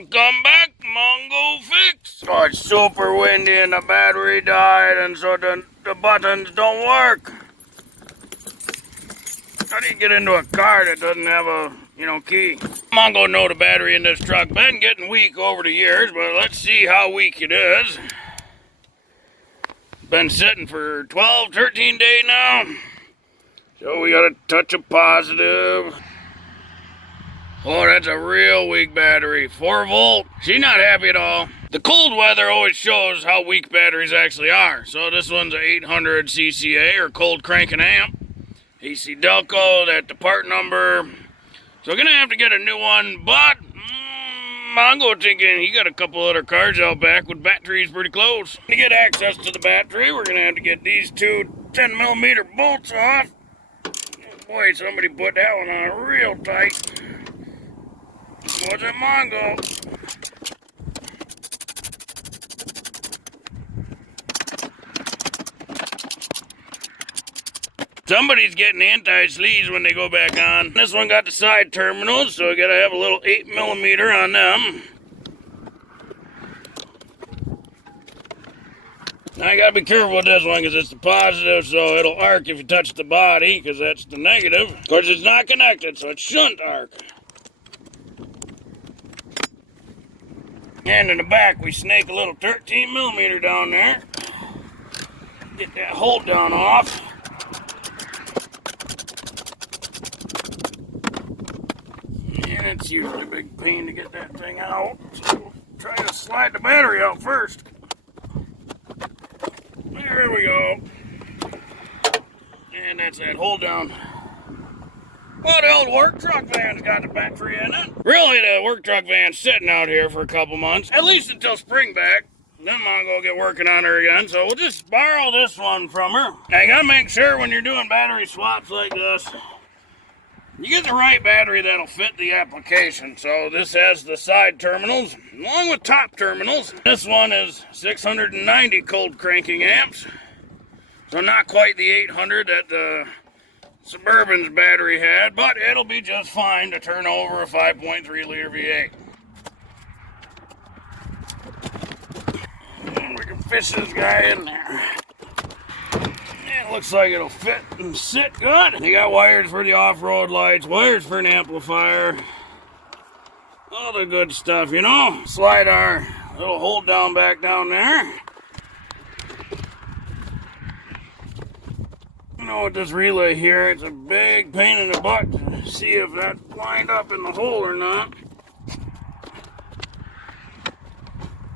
Welcome back, Mongo Fix. Oh, it's super windy and the battery died, and so the buttons don't work. How do you get into a car that doesn't have a, key? Mongo know the battery in this truck been getting weak over the years, but let's see how weak it is. Been sitting for 12, 13 days now. So we got a touch of positive. Oh, that's a real weak battery. 4 volt. She's not happy at all. The cold weather always shows how weak batteries actually are. So this one's an 800 CCA, or cold cranking amp. AC Delco, that's the part number. So we're going to have to get a new one, but Mongo thinking he got a couple other cars out back with batteries pretty close. To get access to the battery, we're going to have to get these two 10mm bolts off. Boy, somebody put that one on real tight. Was it Mongo? Somebody's getting anti-sleaze when they go back on. This one got the side terminals, so we gotta have a little 8mm on them. Now I gotta be careful with this one because it's the positive, so it'll arc if you touch the body, because that's the negative. Of course, it's not connected, so it shouldn't arc. And in the back, we snake a little 13mm down there. Get that hold down off. And it's usually a big pain to get that thing out. So we'll try to slide the battery out first. There we go. And that's that hold down. Well, the old work truck van's got the battery in it. Really, the work truck van's sitting out here for a couple months, at least until spring back. Then Mongo will get working on her again, so we'll just borrow this one from her. Now, you gotta make sure when you're doing battery swaps like this, you get the right battery that'll fit the application. So this has the side terminals, along with top terminals. This one is 690 cold cranking amps, so not quite the 800 that the Suburban's battery had, but it'll be just fine to turn over a 5.3 liter V8. And we can fish this guy in there. And it looks like it'll fit and sit good. You got wires for the off-road lights, wires for an amplifier, all the good stuff, Slide our little hold down back down there. With this relay here, it's a big pain in the butt to see if that lined up in the hole or not.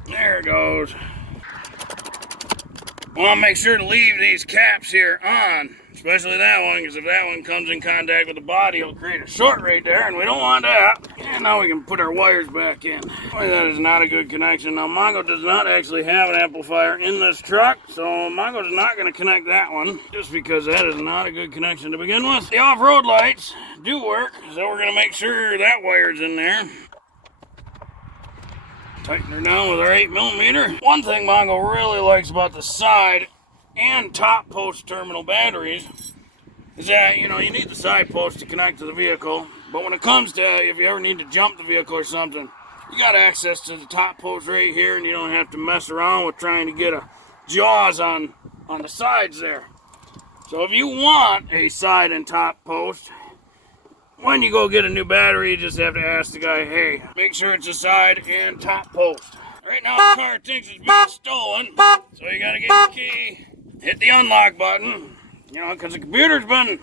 There it goes. Want to make sure to leave these caps here on, especially that one, because if that one comes in contact with the body, it'll create a short right there, and we don't want that. And now we can put our wires back in. Boy, that is not a good connection. Now, Mongo does not actually have an amplifier in this truck, so Mongo's not going to connect that one, just because that is not a good connection to begin with. The off-road lights do work, so we're going to make sure that wire's in there. Tighten her down with our 8mm. One thing Mongo really likes about the side and top post terminal batteries is that, you need the side post to connect to the vehicle. But when it comes to, if you ever need to jump the vehicle or something, you got access to the top post right here, and you don't have to mess around with trying to get a jaws on the sides there. So if you want a side and top post, when you go get a new battery, you just have to ask the guy, hey, make sure it's a side and top post. Right now the car thinks it's been stolen, so you gotta get the key, hit the unlock button, because the computer's been,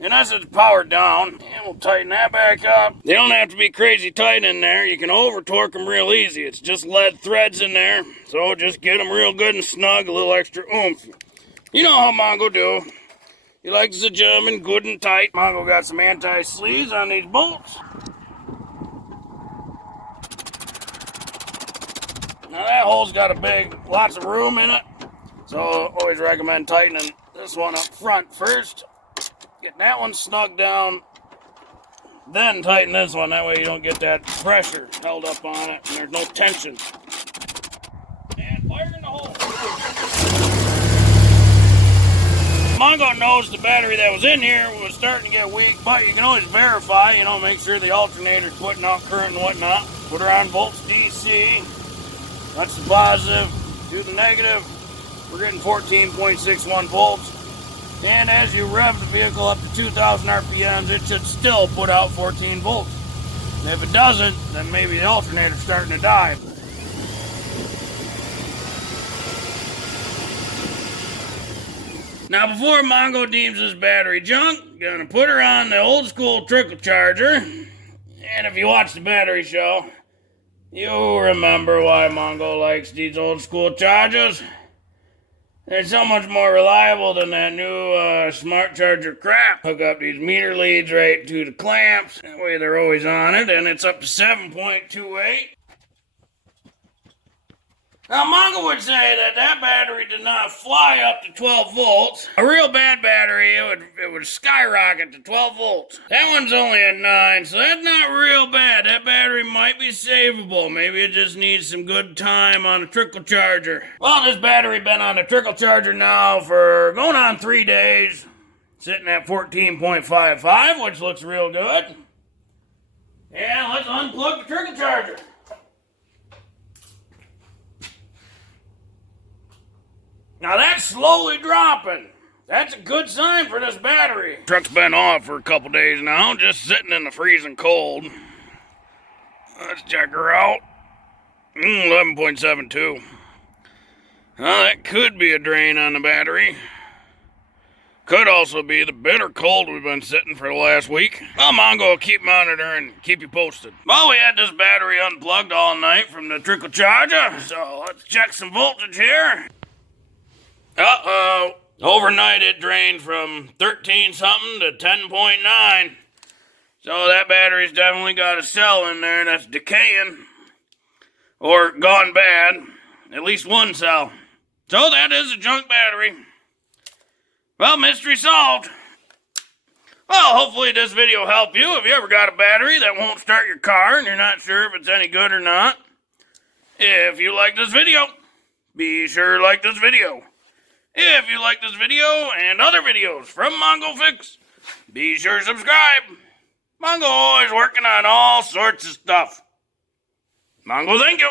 in essence, powered down. And we'll tighten that back up. They don't have to be crazy tight in there. You can over torque them real easy. It's just lead threads in there, so just get them real good and snug, a little extra oomph. You know how Mongo do. He likes the German good and tight. Mongo got some anti-sleaze on these bolts. Now that hole's got lots of room in it. So always recommend tightening this one up front first. Get that one snug down. Then tighten this one. That way you don't get that pressure held up on it and there's no tension. And fire in the hole. Mongo knows the battery that was in here was starting to get weak, but you can always verify, make sure the alternator's putting out current and whatnot. Put her on volts DC. That's the positive. Do the negative. We're getting 14.61 volts. And as you rev the vehicle up to 2,000 RPMs, it should still put out 14 volts. And if it doesn't, then maybe the alternator's starting to die. Now, before Mongo deems this battery junk, gonna put her on the old school trickle charger. And if you watch the battery show, you'll remember why Mongo likes these old school chargers. They're so much more reliable than that new smart charger crap. Hook up these meter leads right to the clamps. That way they're always on it, and it's up to 7.28. Now, Mongo would say that battery did not fly up to 12 volts. A real bad battery, it would skyrocket to 12 volts. That one's only at 9, so that's not real bad. That battery might be savable. Maybe it just needs some good time on a trickle charger. Well, this battery been on a trickle charger now for going on 3 days. Sitting at 14.55, which looks real good. And let's unplug the trickle charger. Now that's slowly dropping. That's a good sign for this battery. Truck's been off for a couple days now, just sitting in the freezing cold. Let's check her out. 11.72. Well, that could be a drain on the battery. Could also be the bitter cold we've been sitting for the last week. Well, Mongo will keep monitoring and keep you posted. Well, we had this battery unplugged all night from the trickle charger, so let's check some voltage here. Uh-oh. Overnight it drained from 13 something to 10.9. So that battery's definitely got a cell in there that's decaying. Or gone bad. At least one cell. So that is a junk battery. Well, mystery solved. Well, hopefully this video helped you. If you ever got a battery that won't start your car and you're not sure if it's any good or not. If you like this video, be sure to like this video. If you like this video and other videos from Mongo Fix, be sure to subscribe. Mongo always working on all sorts of stuff. Mongo, thank you.